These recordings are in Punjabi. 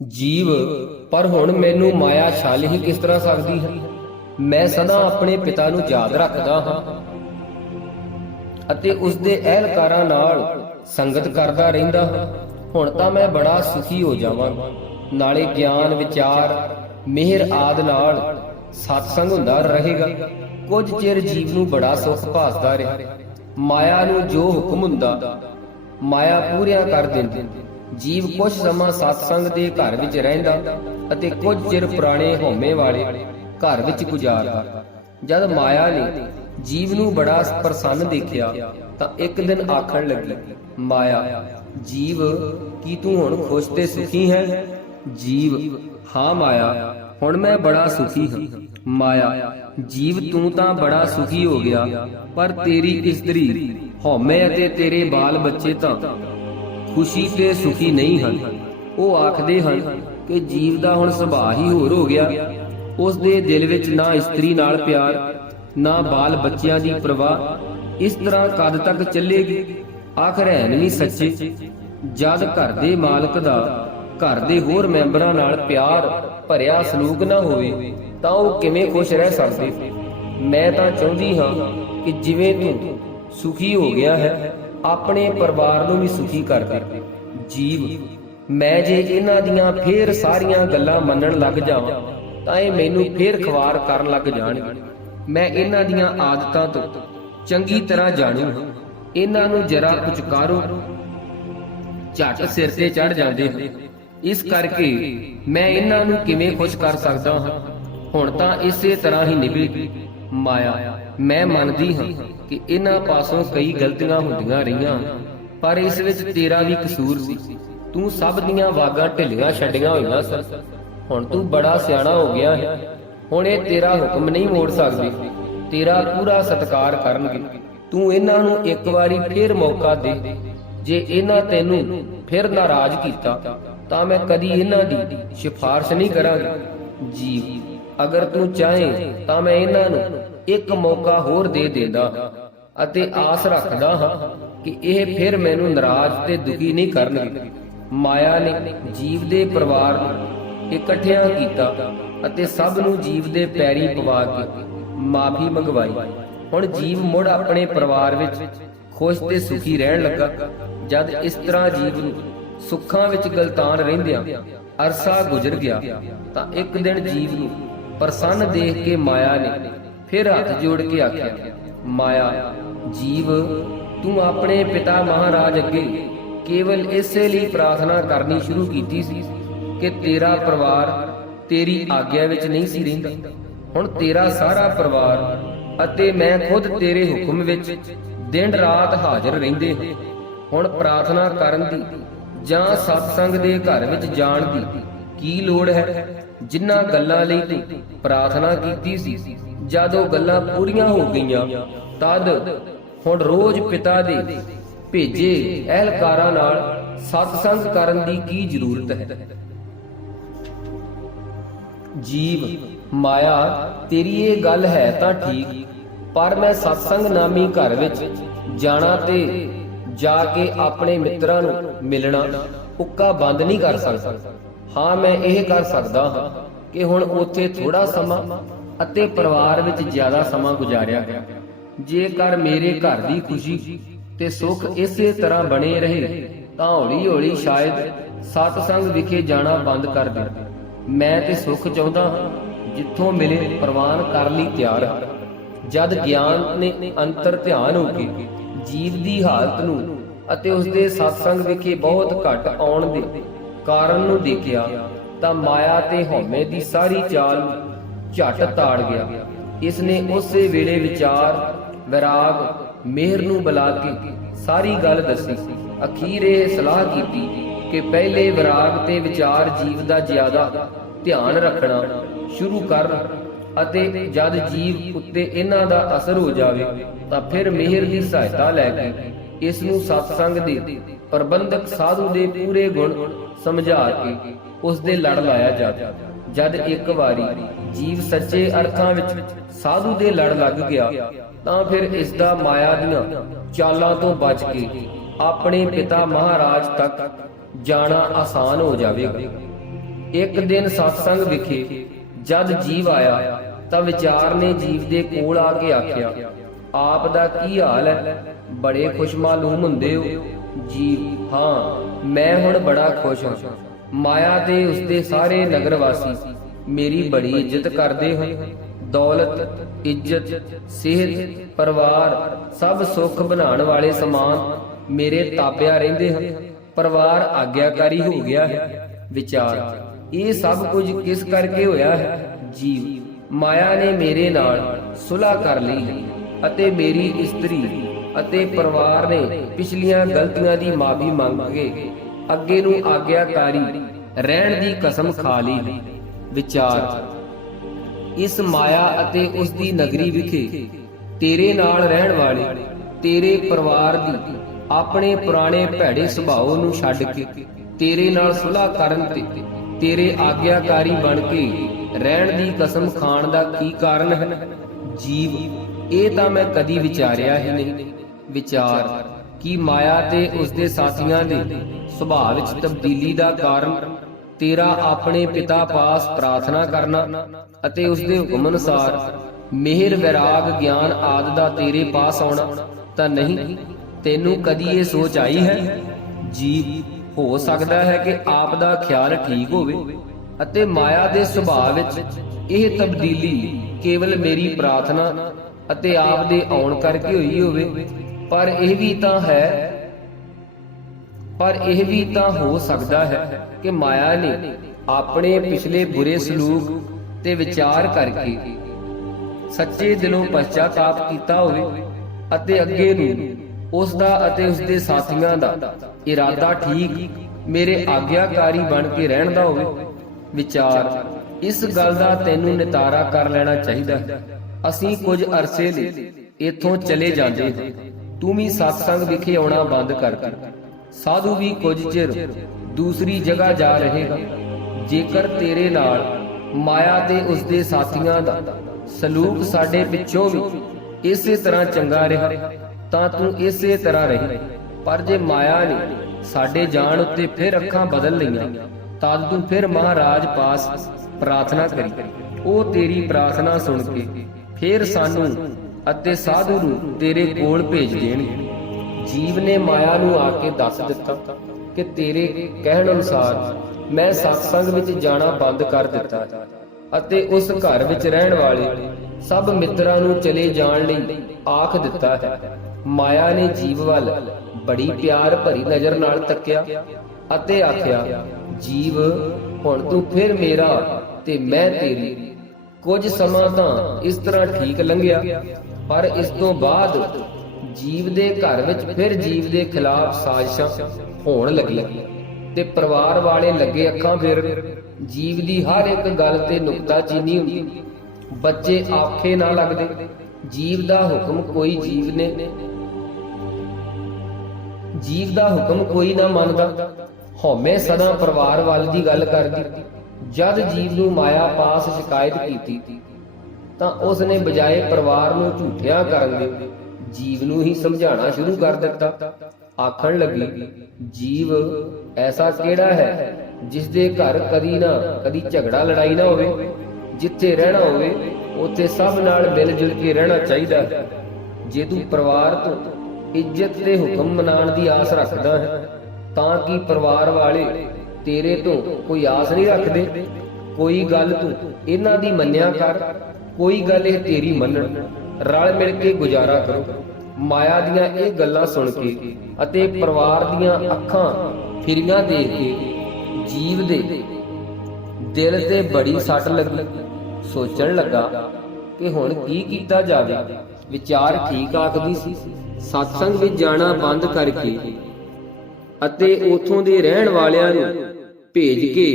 ਜੀਵ, ਪਰ ਹੁਣ ਮੈਨੂੰ ਮਾਇਆ ਛਲ ਹੀ ਕਿਸ ਤਰ੍ਹਾਂ ਸਕਦੀ ਹੈ? ਮੈਂ ਸਦਾ ਆਪਣੇ ਪਿਤਾ ਨੂੰ ਯਾਦ ਰੱਖਦਾ ਹਾਂ ਅਤੇ ਉਸ ਦੇ ਅਹਿਲਕਾਰਾਂ ਨਾਲ ਸੰਗਤ ਕਰਦਾ ਰਹਿੰਦਾ ਹਾਂ। ਹੁਣ ਤਾਂ ਮੈਂ ਬੜਾ ਸੁਖੀ ਹੋ ਜਾਵਾਂ। ਨਾਲੇ ਗਿਆਨ, ਵਿਚਾਰ, ਮਿਹਰ ਆਦ ਨਾਲ ਸਤਸੰਗ ਹੁੰਦਾ ਰਹੇਗਾ। ਕੁਝ ਚਿਰ ਜੀਵ ਨੂੰ ਬੜਾ ਸੁਖ ਭਾਸਦਾ ਰਿਹਾ। ਮਾਇਆ ਨੂੰ ਜੋ ਹੁਕਮ ਹੁੰਦਾ, ਮਾਇਆ ਪੂਰਿਆ ਕਰ ਦਿੰਦੀ। ਜੀਵ ਕੁਝ ਸਮਾਂ ਸਤਸੰਗ ਦੇ ਘਰ ਵਿੱਚ ਰਹਿੰਦਾ ਅਤੇ ਕੁਝ ਚਿਰ ਪੁਰਾਣੇ ਹਉਮੈ ਵਾਲੇ ਘਰ ਵਿੱਚ ਗੁਜ਼ਾਰਦਾ। ਜਦ ਮਾਇਆ ਨੇ ਜੀਵ ਨੂੰ ਬੜਾ ਪ੍ਰਸੰਨ ਦੇਖਿਆ, ਤਾਂ ਇੱਕ ਦਿਨ ਆਖਣ ਲੱਗੀ, ਮਾਇਆ, ਜੀਵ, ਕੀ ਤੂੰ ਹੁਣ ਖੁਸ਼ ਤੇ ਸੁਖੀ ਹੈ? ਜੀਵ, ਹਾਂ ਮਾਇਆ, ਹੁਣ ਮੈਂ ਬੜਾ ਸੁਖੀ ਹਾਂ। ਮਾਇਆ, ਜੀਵ, ਤੂੰ ਤਾਂ ਬੜਾ ਸੁਖੀ ਹੋ ਗਿਆ, ਪਰ ਤੇਰੀ ਇਸਤਰੀ, ਹਉਮੈ ਅਤੇ ਤੇਰੇ ਬਾਲ ਬੱਚੇ ਤਾਂ ਖੁਸ਼ੀ ਤੇ ਸੁਖੀ ਨਹੀਂ ਹਨ। ਉਹ ਆਖਦੇ ਹਨ ਕਿ ਜੀਵ ਦਾ ਹੁਣ ਸੁਭਾਅ ਹੀ ਹੋਰ ਹੋ ਗਿਆ। ਉਸ ਦੇ ਦਿਲ ਵਿੱਚ ਨਾ ਇਸਤਰੀ ਨਾਲ ਪਿਆਰ, ਨਾ ਬਾਲ ਬੱਚਿਆਂ ਦੀ ਪਰਵਾਹ। ਇਸ ਤਰ੍ਹਾਂ ਕਦ ਤੱਕ ਚੱਲੇਗੀ? ਆਖਰ ਹੈ ਨਹੀਂ ਸੱਚੇ। ਜਦ ਘਰ ਦੇ ਮਾਲਕ ਦਾ, ਘਰ ਦੇ ਹੋਰ ਮੈਂਬਰਾਂ ਨਾਲ ਪਿਆਰ, ਭਰਿਆ ਸਲੂਕ ਨਾ ਹੋਵੇ, ਤਾਂ ਉਹ ਕਿਵੇਂ ਖੁਸ਼ ਰਹਿ ਸਕਦੇ? ਮੈਂ ਤਾਂ ਚਾਹੁੰਦੀ ਹਾਂ ਕਿ ਜਿਵੇਂ ਤੂੰ ਸੁਖੀ ਹੋ ਗਿਆ ਹੈ ਆਪਣੇ ਪਰਿਵਾਰ ਨੂੰ ਵੀ ਸੁਖੀ ਕਰ ਦੇ। ਜੀਵ, ਮੈਂ ਜੇ ਇਹਨਾਂ ਦੀਆਂ ਫੇਰ ਸਾਰੀਆਂ ਗੱਲਾਂ ਮੰਨਣ ਲੱਗ ਜਾਵਾਂ, ਤਾਂ ਇਹ ਮੈਨੂੰ ਫੇਰ ਖਵਾਰ ਕਰਨ ਲੱਗ ਜਾਣਗੇ। ਮੈਂ ਇਹਨਾਂ ਦੀਆਂ ਆਦਤਾਂ ਤੋਂ ਚੰਗੀ ਤਰ੍ਹਾਂ ਜਾਣੂ ਇਹਨਾਂ ਨੂੰ ਜਰਾ ਪੁਚਕਾਰੋ। ਝਟ ਸਿਰ ਤੇ ਚੜ ਜਾਂਦੇ ਹਨ ਇਸ ਕਰਕੇ ਮੈਂ ਇਹਨਾਂ ਨੂੰ ਕਿਵੇਂ ਖੁਸ਼ ਕਰ ਸਕਦਾ ਹਾਂ? ਹੁਣ ਤਾਂ ਇਸੇ ਤਰ੍ਹਾਂ ਹੀ ਨਿਭੇਗੀ। ਮਾਇਆ। ਮੈਂ ਮੰਨਦੀ ਹਾਂ ਕਿ ਇਹਨਾਂ ਪਾਸੋਂ ਕਈ ਗਲਤੀਆਂ ਹੁੰਦੀਆਂ ਰਹੀਆਂ, ਪਰ ਇਸ ਵਿੱਚ ਤੇਰਾ ਵੀ ਕਸੂਰ ਸੀ। ਤੂੰ ਸਭ ਦੀਆਂ ਵਾਗਾਂ ਢਿੱਲੀਆਂ ਛੱਡੀਆਂ ਹੋਈਆਂ ਸਨ। ਹੁਣ ਤੂੰ ਬੜਾ ਸਿਆਣਾ ਹੋ ਗਿਆ ਹੈ। ਹੁਣ ਇਹ ਤੇਰਾ ਹੁਕਮ ਨਹੀਂ ਮੋੜ ਸਕਦੇ। ਤੇਰਾ ਪੂਰਾ ਸਤਿਕਾਰ ਕਰਨਗੇ। ਤੂੰ ਇਹਨਾਂ ਨੂੰ ਇੱਕ ਵਾਰੀ ਫੇਰ ਮੌਕਾ ਦੇ। ਜੇ ਇਹਨਾਂ ਤੈਨੂੰ ਫਿਰ ਨਾਰਾਜ਼ ਕੀਤਾ, ਤਾਂ ਮੈਂ ਕਦੀ ਇਹਨਾਂ ਦੀ ਸਿਫਾਰਿਸ਼ ਨਹੀਂ ਕਰਾਂਗਾ। ਜੀਵ। ਅਗਰ ਤੂੰ ਚਾਹੇ ਤਾਂ ਮੈਂ ਇਹਨਾਂ ਨੂੰ ਇੱਕ ਮੌਕਾ ਹੋਰ ਦੇ ਦਿੰਦਾ ਅਤੇ ਆਸ ਰੱਖਦਾ ਹਾਂ ਕਿ ਇਹ ਫਿਰ ਮੈਨੂੰ ਨਾਰਾਜ਼ ਤੇ ਦੁਖੀ ਨਹੀਂ ਕਰਨਗੇ। ਮਾਇਆ ਨੇ ਜੀਵ ਦੇ ਪਰਿਵਾਰ ਨੂੰ ਇਕੱਠਿਆਂ ਕੀਤਾ ਅਤੇ ਸਭ ਨੂੰ ਜੀਵ ਦੇ ਪੈਰੀ ਪਵਾ ਕੇ ਮਾਫੀ ਮੰਗਵਾਈ। ਹੁਣ ਜੀਵ ਮੁੜ ਆਪਣੇ ਪਰਿਵਾਰ ਵਿੱਚ ਖੁਸ਼ ਤੇ ਸੁਖੀ ਰਹਿਣ ਲੱਗਾ। ਜਦ ਇਸ ਤਰ੍ਹਾਂ ਜੀਵ ਨੂੰ ਸੁੱਖਾਂ ਵਿੱਚ ਗਲਤਾਨ ਰਹਿੰਦਿਆਂ ਅਰਸਾ ਗੁਜ਼ਰ ਗਿਆ ਤਾਂ ਇੱਕ ਦਿਨ ਜੀਵ ਨੂੰ ਪ੍ਰਸੰਨ ਦੇਖ ਕੇ ਮਾਇਆ ਨੇ ਫਿਰ ਹੱਥ ਜੋੜ ਕੇ ਆਖਿਆ, ਮਾਇਆ, ਜੀਵ, ਤੂੰ ਆਪਣੇ ਪਿਤਾ ਮਹਾਰਾਜ ਅੱਗੇ ਕੇਵਲ ਇਸੇ ਲਈ ਪ੍ਰਾਰਥਨਾ ਕਰਨੀ ਸ਼ੁਰੂ ਕੀਤੀ ਸੀ ਕਿ ਤੇਰਾ ਪਰਿਵਾਰ ਤੇਰੀ ਆਗਿਆ ਵਿੱਚ ਨਹੀਂ ਸੀ ਰਹਿੰਦਾ। ਹੁਣ ਤੇਰਾ ਸਾਰਾ ਪਰਿਵਾਰ ਅਤੇ ਮੈਂ ਖੁਦ ਤੇਰੇ ਹੁਕਮ ਵਿੱਚ ਦਿਨ ਰਾਤ ਹਾਜ਼ਰ ਰਹਿੰਦੇ ਹਾਂ। ਹੁਣ ਪ੍ਰਾਰਥਨਾ ਕਰਨ ਦੀ ਜਾਂ ਸਤਸੰਗ ਦੇ ਘਰ ਵਿੱਚ ਜਾਣ ਦੀ ਕੀ ਲੋੜ ਹੈ? ਜਿਨ੍ਹਾਂ ਗੱਲਾਂ ਲਈ ਤੂੰ ਪ੍ਰਾਰਥਨਾ ਕੀਤੀ ਸੀ, ਜਦ ਉਹ ਗੱਲਾਂ ਪੂਰੀਆਂ ਹੋ ਗਈਆਂ, ਤਦ ਹੁਣ ਰੋਜ਼ ਪਿਤਾ ਦੇ ਭੇਜੇ ਅਹਿਲਕਾਰਾਂ ਨਾਲ ਸਤਸੰਗ ਕਰਨ ਦੀ ਕੀ ਜ਼ਰੂਰਤ ਹੈ? ਜੀਵ, ਮਾਇਆ, ਤੇਰੀ ਇਹ ਗੱਲ ਹੈ ਤਾਂ ਠੀਕ, ਪਰ ਮੈਂ ਸਤਸੰਗ ਨਾਮੀ ਘਰ ਵਿੱਚ ਜਾਣਾ ਤੇ ਜਾ ਕੇ ਆਪਣੇ ਮਿੱਤਰਾਂ ਨੂੰ ਮਿਲਣਾ ਉੱਕਾ ਬੰਦ ਨਹੀਂ ਕਰ ਸਕਦਾ। ਹਾਂ, ਮੈਂ ਇਹ ਕਰ ਸਕਦਾ ਹਾਂ ਕਿ ਹੁਣ ਉੱਥੇ ਥੋੜਾ ਸਮਾਂ ਅਤੇ ਪਰਿਵਾਰ ਵਿੱਚ ਜ਼ਿਆਦਾ ਸਮਾਂ ਗੁਜ਼ਾਰਿਆ ਜੇਕਰ ਮੇਰੇ ਘਰ ਦੀ ਖੁਸ਼ੀ ਤੇ ਸੁੱਖ ਇਸੇ ਤਰ੍ਹਾਂ ਬਣੇ ਰਹੇ, ਤਾਂ ਹੌਲੀ ਹੌਲੀ ਸ਼ਾਇਦ ਸਤਸੰਗ ਵਿਖੇ ਜਾਣਾ ਬੰਦ ਕਰ ਦੇ। ਮੈਂ ਤੇ ਸੁੱਖ ਚਾਹੁੰਦਾ ਹਾਂ, ਜਿੱਥੋਂ ਮਿਲੇ ਪ੍ਰਵਾਨ ਕਰ ਲਈ ਤਿਆਰ। ਹਾਂ ਜਦ ਗਿਆਨ ਨੇ ਅੰਤਰ ਧਿਆਨ ਹੋ ਕੇ ਜੀਵ ਦੀ ਹਾਲਤ ਨੂੰ ਅਤੇ ਉਸ ਦੇ ਸਤਸੰਗ ਵਿਖੇ ਬਹੁਤ ਘੱਟ ਆਉਣ ਦੇ ਕਾਰਨ ਨੂੰ ਦੇਖਿਆ ਤਾਂ ਮਾਇਆ ਤੇ ਹਉਮੈ ਦੀ ਸਾਰੀ ਚਾਲ ਝਟ ਤਾੜ ਗਿਆ। ਇਸ ਨੇ ਉਸੇ ਵੇਲੇ ਵਿਚਾਰ, ਵਿਰਾਗ, ਮਿਹਰ ਨੂੰ ਬੁਲਾ ਕੇ ਸਾਰੀ ਗੱਲ ਦੱਸੀ। ਅਖੀਰ ਇਹ ਸਲਾਹ ਕੀਤੀ ਕਿ ਪਹਿਲੇ ਵਿਰਾਗ ਤੇ ਵਿਚਾਰ ਜੀਵ ਦਾ ਜ਼ਿਆਦਾ ਧਿਆਨ ਰੱਖਣਾ ਸ਼ੁਰੂ ਕਰ ਅਤੇ ਜਦ ਜੀਵ ਉੱਤੇ ਇਹਨਾਂ ਦਾ ਅਸਰ ਹੋ ਜਾਵੇ ਤਾਂ ਫਿਰ ਮਿਹਰ ਦੀ ਸਹਾਇਤਾ ਲੈ ਕੇ ਇਸ ਨੂੰ ਸਤਸੰਗ ਦੇ ਪ੍ਰਬੰਧਕ ਸਾਧੂ ਦੇ ਪੂਰੇ ਗੁਣ ਸਮਝਾ ਕੇ ਉਸ ਦੇ ਲੜ ਲਾਇਆ ਜਾਵੇ। ਜਦ ਇੱਕ ਵਾਰੀ ਜੀਵ ਸੱਚੇ ਅਰਥਾਂ ਵਿੱਚ ਸਾਧੂ ਦੇ ਲੜ ਲੱਗ ਗਿਆ, ਤਾਂ ਫਿਰ ਇਸ ਦਾ ਮਾਇਆ ਦੀਆਂ ਚਾਲਾਂ ਤੋਂ ਬਚ ਕੇ ਆਪਣੇ ਪਿਤਾ ਮਹਾਰਾਜ ਤੱਕ ਜਾਣਾ ਆਸਾਨ ਹੋ ਜਾਵੇਗਾ। ਇੱਕ ਦਿਨ ਸਤਸੰਗ ਵਿਖੇ ਜਦ ਜੀਵ ਆਇਆ, ਤਾਂ ਵਿਚਾਰ ਨੇ ਜੀਵ ਦੇ ਕੋਲ ਆ ਕੇ ਆਖਿਆ, ਆਪ ਦਾ ਕੀ ਹਾਲ ਹੈ? ਬੜੇ ਖੁਸ਼ ਮਾਲੂਮ ਹੁੰਦੇ ਹੋ। ਜੀਵ, ਹਾਂ ਮੈਂ ਹੁਣ ਬੜਾ ਖੁਸ਼ ਹਾਂ। ਮਾਇਆ ਤੇ ਉਸਦੇ ਸਾਰੇ ਨਗਰ ਵਾਸੀ ਮੇਰੀ ਬੜੀ ਇੱਜ਼ਤ ਕਰਦੇ ਹਨ। ਦੌਲਤ, ਇੱਜ਼ਤ, ਸਿਹਤ, ਪਰਿਵਾਰ ਸਭ ਸੁੱਖ ਬਣਾਉਣ ਵਾਲੇ ਸਮਾਨ ਮੇਰੇ ਤਾਪਿਆ ਰਹਿੰਦੇ ਹਨ। ਪਰਿਵਾਰ ਆਗਿਆਕਾਰੀ ਹੋ ਗਿਆ ਹੈ। ਵਿਚਾਰ, ਇਹ ਸਭ ਕੁਝ ਕਿਸ ਕਰਕੇ ਹੋਇਆ ਹੈ? ਜੀਵ, ਮਾਇਆ ਨੇ ਮੇਰੇ ਨਾਲ ਸੁਲ੍ਹਾ ਕਰ ਲਈ ਹੈ ਅਤੇ ਮੇਰੀ ਇਸਤਰੀ ਅਤੇ ਪਰਿਵਾਰ ਨੇ ਪਿਛਲੀਆਂ ਗਲਤੀਆਂ ਦੀ ਮਾਫੀ ਮੰਗ ਕੇ ਅੱਗੇ ਨੂੰ ਆਗਿਆਕਾਰੀ ਰਹਿਣ ਦੀ ਕਸਮ ਖਾ ਲਈ। ਹੈ ਵਿਚਾਰ, ਇਸ ਮਾਇਆ ਅਤੇ ਉਸ ਦੀ ਨਗਰੀ ਵਿਖੇ ਤੇਰੇ ਨਾਲ ਰਹਿਣ ਵਾਲੇ ਤੇਰੇ ਪਰਿਵਾਰ ਦੀ ਆਪਣੇ ਪੁਰਾਣੇ ਭੈੜੇ ਸੁਭਾਅ ਨੂੰ ਛੱਡ ਕੇ ਤੇਰੇ ਨਾਲ ਸੁਲ੍ਹਾ ਕਰਨ ਤੇ ਤੇਰੇ ਆਗਿਆਕਾਰੀ ਬਣ ਕੇ ਰਹਿਣ ਦੀ ਕਸਮ ਖਾਣ ਦਾ ਕੀ ਕਾਰਨ ਹੈ? ਜੀਵ, ਇਹ ਤਾਂ ਮੈਂ ਕਦੀ ਵਿਚਾਰਿਆ ਹੀ ਨਹੀਂ। ਵਿਚਾਰ ਕਿ ਮਾਇਆ ਤੇ ਉਸ ਦੇ ਸਾਥੀਆਂ ਦੇ ਸੁਭਾਅ ਵਿੱਚ ਤਬਦੀਲੀ ਦਾ ਕਾਰਨ ਤੇਰਾ ਆਪਣੇ ਪਿਤਾ ਪਾਸ ਪ੍ਰਾਰਥਨਾ ਕਰਨਾ ਅਤੇ ਉਸ ਦੇ ਹੁਕਮ ਅਨੁਸਾਰ ਮਿਹਰ, ਵਿਰਾਗ, ਗਿਆਨ ਆਦਿ ਦਾ ਤੇਰੇ ਪਾਸ ਆਉਣਾ ਤਾਂ ਨਹੀਂ, ਤੈਨੂੰ ਕਦੀ ਇਹ ਸੋਚ ਆਈ ਹੈ? ਜੀ ਹੋ ਸਕਦਾ ਹੈ ਕਿ ਆਪ ਦਾ ਖਿਆਲ ਠੀਕ ਹੋਵੇ ਅਤੇ ਮਾਇਆ ਦੇ ਸੁਭਾਅ ਵਿੱਚ ਇਹ ਤਬਦੀਲੀ ਕੇਵਲ ਮੇਰੀ ਪ੍ਰਾਰਥਨਾ ਅਤੇ ਆਪ ਦੇ ਆਉਣ ਕਰਕੇ ਹੋਈ ਹੋਵੇ। ਪਰ ਇਹ ਵੀ ਤਾਂ ਹੈ, ਪਰ ਇਹ ਵੀ ਤਾਂ ਹੋ ਸਕਦਾ ਹੈ ਕਿ ਮਾਇਆ ਨੇ ਆਪਣੇ ਪਿਛਲੇ ਬੁਰੇ ਸਲੂਕ ਤੇ ਵਿਚਾਰ ਕਰਕੇ ਸੱਚੇ ਦਿਲੋਂ ਪਛਤਾਪ ਕੀਤਾ ਹੋਵੇ ਅਤੇ ਅੱਗੇ ਨੂੰ ਉਸ ਦਾ ਅਤੇ ਉਸ ਦੇ ਸਾਥੀਆਂ ਦਾ ਇਰਾਦਾ ਠੀਕ ਮੇਰੇ ਆਗਿਆਕਾਰੀ ਬਣ ਕੇ ਰਹਿਣ ਦਾ ਹੋਵੇ, ਵਿਚਾਰ ਇਸ ਗੱਲ ਦਾ ਤੈਨੂੰ ਨਿਤਾਰਾ ਕਰ ਲੈਣਾ ਚਾਹੀਦਾ ਹੈ। ਅਸੀਂ ਕੁਝ ਅਰਸੇ ਲਈ ਇੱਥੋਂ ਚਲੇ ਜਾਂਦੇ ਹਾਂ। ਤੂੰ ਵੀ ਸਤਸੰਗ ਵਿਖੇ ਆਉਣਾ ਬੰਦ ਕਰ। ਦੇ ਸਾਧੂ ਵੀ ਕੁਝ ਚਿਰ ਦੂਸਰੀ ਜਗ੍ਹਾ ਜਾ ਰਹੇਗਾ। ਜੇਕਰ ਤੇਰੇ ਨਾਲ ਮਾਇਆ ਤੇ ਉਸ ਸਾਥੀਆਂ ਦਾ ਸਲੂਕ ਸਾਡੇ ਪਿੱਛੋਂ ਵੀ ਇਸੇ ਤਰ੍ਹਾਂ ਚੰਗਾ ਰਿਹਾ, ਤਾਂ ਤੂੰ ਇਸੇ ਤਰ੍ਹਾਂ ਰਹੀ। ਪਰ ਜੇ ਮਾਇਆ ਨੇ ਸਾਡੇ ਜਾਣ ਉੱਤੇ ਫਿਰ ਅੱਖਾਂ ਬਦਲ ਲਈਆਂ, ਤਦ ਤੂੰ ਫਿਰ ਮਹਾਰਾਜ ਪਾਸ ਪ੍ਰਾਰਥਨਾ ਕਰੀ। ਉਹ ਤੇਰੀ ਪ੍ਰਾਰਥਨਾ ਸੁਣ ਕੇ ਫਿਰ ਸਾਨੂੰ ਅਤੇ ਸਾਧੂ ਨੂੰ ਤੇਰੇ ਕੋਲ ਭੇਜ ਦੇਣਗੇ। ਜੀਵ ਨੇ ਮਾਇਆ ਨੂੰ ਆ ਕੇ ਦੱਸ ਦਿੱਤਾ ਕਿ ਤੇਰੇ ਕਹਿਣ ਅਨੁਸਾਰ ਮੈਂ ਸਤਸੰਗ ਵਿੱਚ ਜਾਣਾ ਬੰਦ ਕਰ ਦਿੱਤਾ ਅਤੇ ਉਸ ਘਰ ਵਿੱਚ ਰਹਿਣ ਵਾਲੇ ਸਭ ਮਿੱਤਰਾਂ ਨੂੰ ਚਲੇ ਜਾਣ ਲਈ ਆਖ ਦਿੱਤਾ ਹੈ। ਮਾਇਆ ਨੇ ਜੀਵ ਵੱਲ ਬੜੀ ਪਿਆਰ ਭਰੀ ਨਜ਼ਰ ਨਾਲ ਤੱਕਿਆ ਅਤੇ ਆਖਿਆ, ਜੀਵ, ਹੁਣ ਤੂੰ ਫਿਰ ਮੇਰਾ ਤੇ ਮੈਂ ਤੇਰੀ। ਕੁਝ ਸਮਾਂ ਤਾਂ ਇਸ ਤਰ੍ਹਾਂ ਠੀਕ ਲੰਘਿਆ ਪਰ ਇਸ ਤੋਂ ਬਾਅਦ ਜੀਵ ਦੇ ਘਰ ਵਿੱਚ ਫਿਰ ਜੀਵ ਦੇ ਖਿਲਾਫ ਸਾਜ਼ਿਸ਼ਾਂ ਹੋਣ ਲੱਗੀਆਂ ਤੇ ਪਰਿਵਾਰ ਵਾਲੇ ਲੱਗੇ ਅੱਖਾਂ ਫਿਰ। ਜੀਵ ਦੀ ਹਰ ਇੱਕ ਗੱਲ ਤੇ ਨੁਕਤਾ ਹੁੰਦੀ। ਬੱਚੇ ਆਖੇ ਨਾ ਲੱਗਦੇ। ਜੀਵ ਦਾ ਹੁਕਮ ਕੋਈ ਜੀਵ ਨੇ। ਜੀਵ ਦਾ ਹੁਕਮ ਕੋਈ ਨਾ ਮੰਨਦਾ। ਹਉਮੈ ਸਦਾ ਪਰਿਵਾਰ ਵਾਲ ਦੀ ਗੱਲ ਕਰਦੀ। ਜਦ ਜੀਵ ਨੂੰ ਮਾਇਆ ਪਾਸ ਸ਼ਿਕਾਇਤ ਕੀਤੀ ਤਾਂ ਉਸ ਨੇ ਬਜਾਏ ਪਰਿਵਾਰ ਨੂੰ ਝੂਠਿਆ ਕਰਨ ਦੇ ਜੀਵ ਨੂੰ ਹੀ ਸਮਝਾਉਣਾ ਸ਼ੁਰੂ ਕਰ ਦਿੱਤਾ। ਆਖਣ ਲੱਗੀ, ਜੀਵ, ਐਸਾ ਕਿਹੜਾ ਹੈ ਜਿਸ ਦੇ ਘਰ ਕਦੀ ਨਾ, ਕਦੀ ਝਗੜਾ ਲੜਾਈ ਨਾ ਹੋਵੇ? ਜਿੱਥੇ ਰਹਿਣਾ ਹੋਵੇ, ਉੱਥੇ ਸਭ ਨਾਲ ਮਿਲ ਜੁਲ ਕੇ ਰਹਿਣਾ ਚਾਹੀਦਾ ਹੈ। ਜੇ ਤੂੰ ਪਰਿਵਾਰ ਤੋਂ ਇੱਜ਼ਤ ਦੇ ਹੁਕਮ ਮਨਾਉਣ ਦੀ ਆਸ ਰੱਖਦਾ ਹੈ, ਤਾਂ ਕਿ ਪਰਿਵਾਰ ਵਾਲੇ ਤੇਰੇ ਤੋਂ ਕੋਈ ਆਸ ਨਹੀਂ ਰੱਖਦੇ? ਕੋਈ ਗੱਲ ਤੂੰ ਇਹਨਾਂ ਦੀ ਮੰਨਿਆ ਕਰ ਕੋਈ ਗੱਲ ਇਹ ਤੇਰੀ ਮੰਨਣ। ਰਲ ਮਿਲ ਕੇ ਗੁਜ਼ਾਰਾ ਕਰੋ। ਮਾਇਆ ਦੀਆਂ ਇਹ ਗੱਲਾਂ ਸੁਣ ਕੇ ਅਤੇ ਪਰਿਵਾਰ ਦੀਆਂ ਅੱਖਾਂ ਫਿਰੀਆਂ ਦੇਖ ਕੇ ਜੀਵ ਦੇ ਦਿਲ ਤੇ ਬੜੀ ਸੱਟ ਲੱਗੀ ਸੋਚਣ ਲੱਗਾ ਕਿ ਹੁਣ ਕੀ ਕੀਤਾ ਜਾਵੇ। ਵਿਚਾਰ ਠੀਕ ਆਖਦੀ ਸੀ। ਸਤਸੰਗ ਵਿੱਚ ਜਾਣਾ ਬੰਦ ਕਰਕੇ ਅਤੇ ਉਥੋਂ ਦੇ ਰਹਿਣ ਵਾਲਿਆਂ ਨੂੰ ਭੇਜ ਕੇ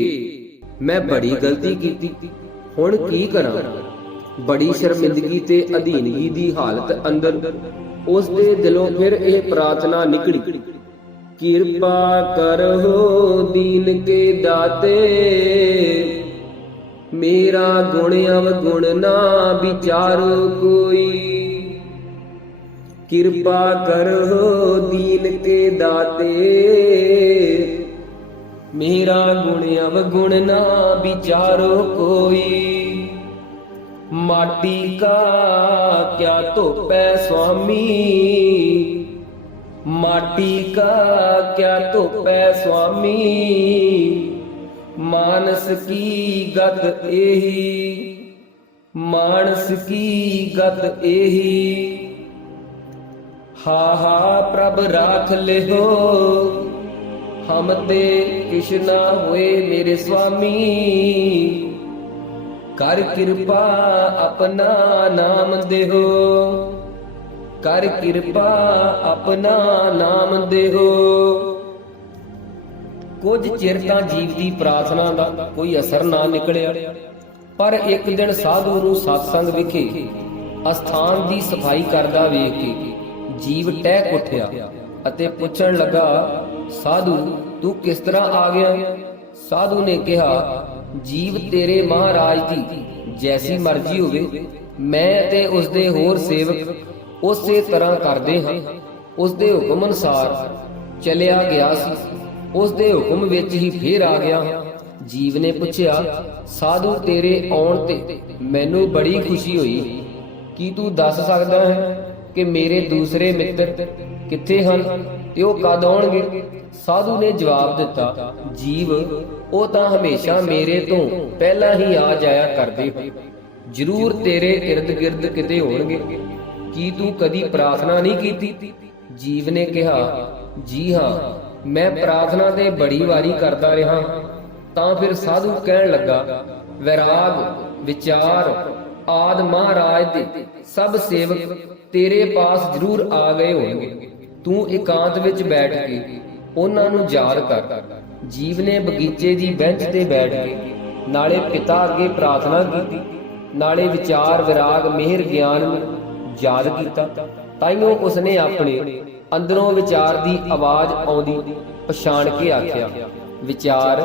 ਮੈਂ ਬੜੀ ਗਲਤੀ ਕੀਤੀ। ਹੁਣ ਕੀ ਕਰਾਂ? ਬੜੀ ਸ਼ਰਮਿੰਦਗੀ ਤੇ ਅਧੀਨਗੀ ਦੀ ਹਾਲਤ ਅੰਦਰ ਉਸ ਦੇ ਦਿਲੋਂ ਫਿਰ ਇਹ ਪ੍ਰਾਰਥਨਾ ਨਿਕਲੀ। ਕਿਰਪਾ ਕਰੋ ਦੀਨ ਕੇ ਦਾਤੇ, ਮੇਰਾ ਗੁਣ ਅਵਗੁਣ ਨਾ ਵਿਚਾਰੋ ਕੋਈ। ਕਿਰਪਾ ਕਰੋ ਦੀਨ ਕੇ ਦਾਤੇ, ਮੇਰਾ ਗੁਣ ਅਵਗੁਣ ਨਾ ਵਿਚਾਰੋ ਕੋਈ। ਮਾਟੀ ਕਾ ਕਿਆ ਧੋਪੈ ਸੁਆਮੀ? ਮਾਟੀ ਕਾ ਕਿਆ ਧੋਪੈ ਸੁਆਮੀ? ਮਾਨਸ ਕੀ ਗਤ ਇਹੀ ਮਾਨਸ ਕੀ ਗਤ ਇਹੀ ਹਾ ਹਾ ਪ੍ਰਭ ਰਾਖ ਲਿਓ ਹਮ ਤੇ ਕਿਛ ਨਾ ਹੋਏ ਮੇਰੇ ਸੁਆਮੀ। ਕਰ ਕਿਰਪਾ ਆਪਣਾ ਨਾਮ ਦੇਹੋ। ਕਰ ਕਿਰਪਾ ਆਪਣਾ ਨਾਮ ਦੇਹੋ। ਕੁਝ ਚਿਰ ਤਾਂ ਜੀਵ ਦੀ ਪ੍ਰਾਰਥਨਾ ਦਾ ਕੋਈ ਅਸਰ ਨਾ ਨਿਕਲਿਆ। ਪਰ ਇੱਕ ਦਿਨ ਸਾਧੂ ਨੂੰ ਸਤਸੰਗ ਵਿਖੇ ਅਸਥਾਨ ਦੀ ਸਫ਼ਾਈ ਕਰਦਾ ਵੇਖ ਕੇ ਜੀਵ ਟਹਿ ਉੱਠਿਆ ਅਤੇ ਪੁੱਛਣ ਲੱਗਾ, ਸਾਧੂ, ਤੂੰ ਕਿਸ ਤਰ੍ਹਾਂ ਆ ਗਿਆ? ਸਾਧੂ ਨੇ ਕਿਹਾ ਜੀਵ ਤੇਰੇ ਮਹਾਰਾਜ ਦੀ, ਜੈਸੀ ਮਰਜ਼ੀ ਹੋਵੇ, ਮੈਂ ਤੇ ਉਸ ਦੇ ਹੋਰ ਸੇਵਕ ਉਸੇ ਤਰ੍ਹਾਂ ਕਰਦੇ ਹਾਂ। ਉਸ ਦੇ ਹੁਕਮ ਅਨੁਸਾਰ ਚਲਿਆ ਗਿਆ ਸੀ। ਉਸ ਦੇ ਹੁਕਮ ਵਿੱਚ ਹੀ ਫੇਰ ਆ ਗਿਆ। ਜੀਵ ਨੇ ਪੁੱਛਿਆ, ਸਾਧੂ ਤੇਰੇ ਆਉਣ ਤੇ ਮੈਨੂੰ ਬੜੀ ਖੁਸ਼ੀ ਹੋਈ। ਕੀ ਤੂੰ ਦੱਸ ਸਕਦਾ ਹੈ ਕਿ ਮੇਰੇ ਦੂਸਰੇ ਮਿੱਤਰ ਕਿੱਥੇ ਹਨ? ਤੇ ਉਹ ਕਦ ਆਉਣਗੇ? ਸਾਧੂ ਨੇ ਜਵਾਬ ਦਿੱਤਾ, ਜੀਵ, ਉਹ ਤਾਂ ਹਮੇਸ਼ਾ ਮੇਰੇ ਤੋਂ ਪਹਿਲਾਂ ਹੀ ਆ ਜਾਇਆ ਕਰਦੇ ਹੋ। ਜ਼ਰੂਰ ਤੇਰੇ ird-gird ਕਿਤੇ ਹੋਣਗੇ। ਕੀ ਤੂੰ ਕਦੀ ਪ੍ਰਾਰਥਨਾ ਨਹੀਂ ਕੀਤੀ? ਜੀਵ ਨੇ ਕਿਹਾ, ਜੀ ਹਾਂ, ਮੈਂ ਪ੍ਰਾਰਥਨਾ ਤੇ ਬੜੀ ਵਾਰੀ ਕਰਦਾ ਰਿਹਾ। ਤਾਂ ਫਿਰ ਸਾਧੂ ਕਹਿਣ ਲੱਗਾ, ਵਿਰਾਗ, ਵਿਚਾਰ, ਆਦ ਮਹਾਰਾਜ ਦੇ ਸਭ ਸੇਵਕ ਤੇਰੇ ਪਾਸ ਜ਼ਰੂਰ ਆ ਗਏ ਹੋਣਗੇ। ਤੂੰ ਇਕਾਂਤ ਵਿੱਚ ਬੈਠ ਕੇ ਉਹਨਾਂ ਨੂੰ ਯਾਦ ਕਰ। ਜੀਵ ਨੇ ਬਗੀਚੇ ਦੀ ਬੈਂਚ ਤੇ ਬੈਠ ਕੇ ਨਾਲੇ ਪਿਤਾ ਅੱਗੇ ਪ੍ਰਾਰਥਨਾ ਕੀਤੀ, ਨਾਲੇ ਵਿਚਾਰ ਵਿਰਾਗ ਮਿਹਰ ਗਿਆਨ ਯਾਦ ਕੀਤਾ। ਤਾਈਓ ਉਸਨੇ ਆਪਣੇ ਅੰਦਰੋਂ ਵਿਚਾਰ ਦੀ ਆਵਾਜ਼ ਆਉਂਦੀ ਪਛਾਣ ਕੇ ਆਖਿਆ, ਵਿਚਾਰ,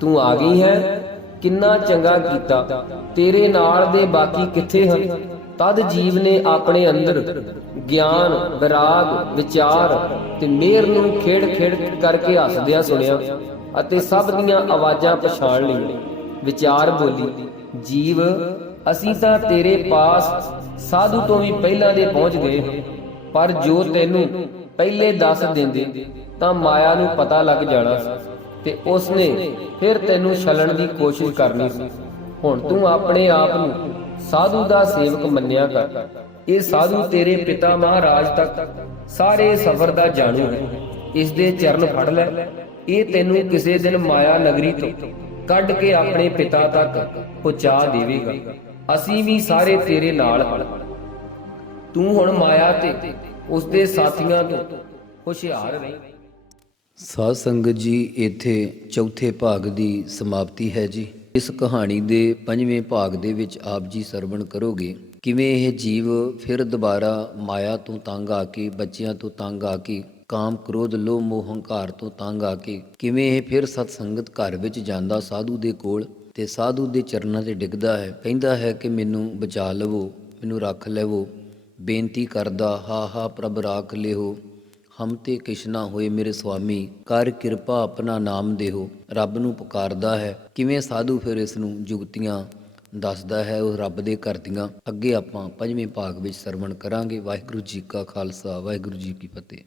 ਤੂੰ ਆ ਗਈ ਹੈ? ਕਿੰਨਾ ਚੰਗਾ ਕੀਤਾ। ਤੇਰੇ ਨਾਲ ਦੇ ਬਾਕੀ ਕਿੱਥੇ ਹਨ? ਤਦ ਜੀਵ ਨੇ ਆਪਣੇ ਅੰਦਰ ਗਿਆਨ, ਵਿਰਾਗ, ਵਿਚਾਰ ਤੇ ਮਿਹਰ ਨੂੰ ਖੇੜ ਖੇੜ ਕਰਕੇ ਹੱਸਦਿਆਂ ਸੁਣਿਆ ਅਤੇ ਸਭ ਦੀਆਂ ਆਵਾਜ਼ਾਂ ਪਛਾਣ ਲਈਆਂ। ਵਿਚਾਰ ਬੋਲੀ, ਜੀਵ, ਅਸੀਂ ਤਾਂ ਤੇਰੇ ਪਾਸ ਸਾਧੂ ਤੋਂ ਵੀ ਪਹਿਲਾਂ ਦੇ ਪਹੁੰਚ ਗਏ ਪਰ ਜੋ ਤੈਨੂੰ ਪਹਿਲੇ ਦੱਸ ਦਿੰਦੇ, ਤਾਂ ਮਾਇਆ ਨੂੰ ਪਤਾ ਲੱਗ ਜਾਣਾ ਤੇ ਉਸਨੇ ਫਿਰ ਤੈਨੂੰ ਛਲਣ ਦੀ ਕੋਸ਼ਿਸ਼ ਕਰਨੀ ਸੀ। ਹੁਣ ਤੂੰ ਆਪਣੇ ਆਪ ਨੂੰ ਸਾਧੂ ਦਾ ਸੇਵਕ ਮੰਨਿਆ ਕਰ। ਇਹ ਸਾਧੂ ਤੇਰੇ ਪਿਤਾ ਮਹਾਰਾਜ ਤੱਕ ਸਾਰੇ ਸਫ਼ਰ ਦਾ ਜਾਣੂ ਹੈ। ਇਸ ਦੇ ਚਰਨ ਫੜ ਲੈ। ਇਹ ਤੈਨੂੰ ਕਿਸੇ ਦਿਨ ਮਾਇਆ ਨਗਰੀ ਤੋਂ ਕੱਢ ਕੇ ਆਪਣੇ ਪਿਤਾ ਤੱਕ ਪਹੁੰਚਾ ਦੇਵੇਗਾ। ਅਸੀਂ ਵੀ ਸਾਰੇ ਤੇਰੇ ਨਾਲ ਹਾਂ। ਤੂੰ ਹੁਣ ਮਾਇਆ ਤੇ ਉਸ ਦੇ ਸਾਥੀਆਂ ਤੋਂ ਹੁਸ਼ਿਆਰ ਰਹੀ। ਸਾਧ ਸੰਗਤ ਜੀ, ਇੱਥੇ ਚੌਥੇ ਭਾਗ ਦੀ ਸਮਾਪਤੀ ਹੈ ਜੀ। ਇਸ ਕਹਾਣੀ ਦੇ ਪੰਜਵੇਂ ਭਾਗ ਦੇ ਵਿੱਚ ਆਪ ਜੀ ਸਰਵਣ ਕਰੋਗੇ, ਕਿਵੇਂ ਇਹ ਜੀਵ ਫਿਰ ਦੁਬਾਰਾ ਮਾਇਆ ਤੋਂ ਤੰਗ ਆ ਕੇ, ਬੱਚਿਆਂ ਤੋਂ ਤੰਗ ਆ ਕੇ, ਕਾਮ, ਕ੍ਰੋਧ, ਲੋਭ, ਮੋਹ, ਹੰਕਾਰ ਤੋਂ ਤੰਗ ਆ ਕੇ, ਕਿਵੇਂ ਇਹ ਫਿਰ ਸਤ ਸੰਗਤ ਘਰ ਵਿੱਚ ਜਾਂਦਾ ਸਾਧੂ ਦੇ ਕੋਲ ਤੇ ਸਾਧੂ ਦੇ ਚਰਨਾਂ ਤੇ ਡਿੱਗਦਾ ਹੈ, ਕਹਿੰਦਾ ਹੈ ਕਿ ਮੈਨੂੰ ਬਚਾ ਲਵੋ, ਮੈਨੂੰ ਰੱਖ ਲੈਵੋ, ਬੇਨਤੀ ਕਰਦਾ, ਹਾ ਹਾ ਪ੍ਰਭ ਰਾਖ ਲਿਓ ਹਮ ਤੇ ਕਿਸ਼ਨਾ ਹੋਏ ਮੇਰੇ ਸੁਆਮੀ, ਕਰ ਕਿਰਪਾ ਆਪਣਾ ਨਾਮ ਦੇਹੋ। ਰੱਬ ਨੂੰ ਪੁਕਾਰਦਾ ਹੈ, ਕਿਵੇਂ ਸਾਧੂ ਫਿਰ ਇਸ ਨੂੰ ਜੁਗਤੀਆਂ ਦੱਸਦਾ ਹੈ ਉਹ ਰੱਬ ਦੇ ਘਰ ਦੀਆਂ ਅੱਗੇ ਆਪਾਂ ਪੰਜਵੇਂ ਭਾਗ ਵਿੱਚ ਸਰਵਣ ਕਰਾਂਗੇ। ਵਾਹਿਗੁਰੂ ਜੀ ਕਾ ਖਾਲਸਾ, ਵਾਹਿਗੁਰੂ ਜੀ ਕੀ ਫਤਿਹ।